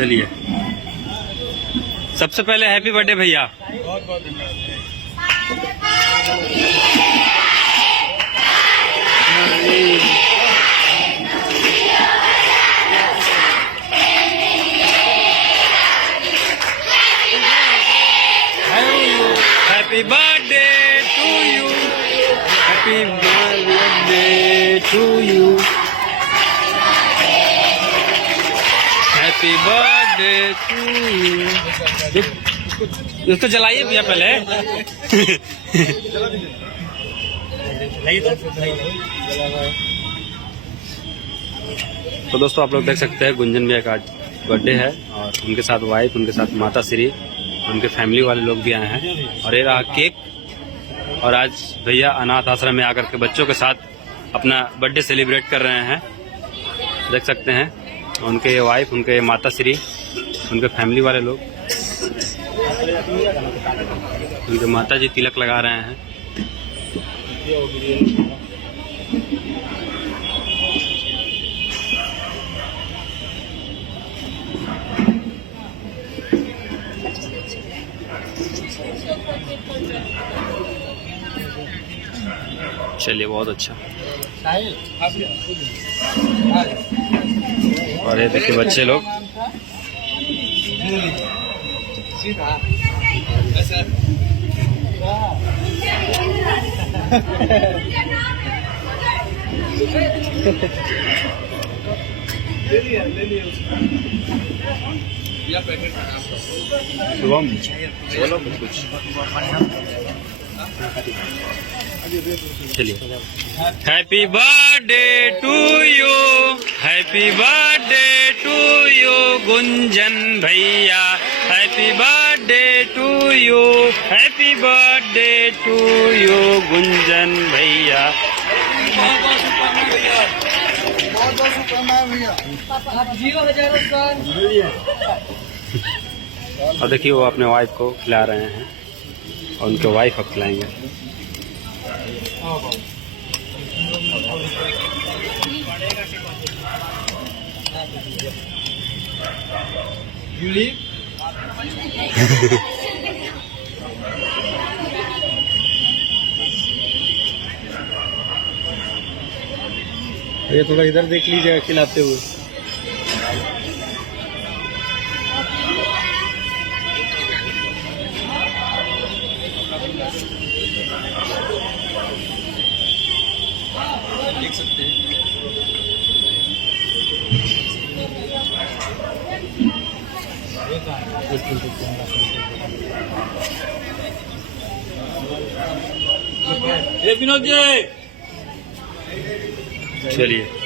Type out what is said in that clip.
चलिए, सबसे पहले हैप्पी बर्थडे भैया। बहुत बहुत धन्यवाद। Happy birthday to you, happy birthday to you, happy birthday to you. इसको जलाइए भैया पहले। तो दोस्तों आप लोग देख सकते हैं गुंजन भैया का बर्थडे है और उनके साथ वाइफ, उनके साथ माता श्री, उनके फैमिली वाले लोग भी आए हैं। और ये रहा केक। और आज भैया अनाथ आश्रम में आकर के बच्चों के साथ अपना बर्थडे सेलिब्रेट कर रहे हैं, देख सकते हैं। उनके वाइफ, उनके माता श्री, उनके फैमिली वाले लोग, उनके माता जी तिलक लगा रहे हैं। चलिए, बहुत अच्छा। और ये देखिए बच्चे लोग। शुभम बोलो कुछ। चलिए, happy birthday to you, happy birthday to you Gunjan भैया, happy birthday to you, happy birthday to you Gunjan भैया। और देखिए वो अपने वाइफ को खिला रहे हैं और उनके वाइफ अब खिलाएंगे। ये थोड़ा इधर देख लीजिएगा खिलाते हुए। देख सकते हैं विनोद जी। चलिए।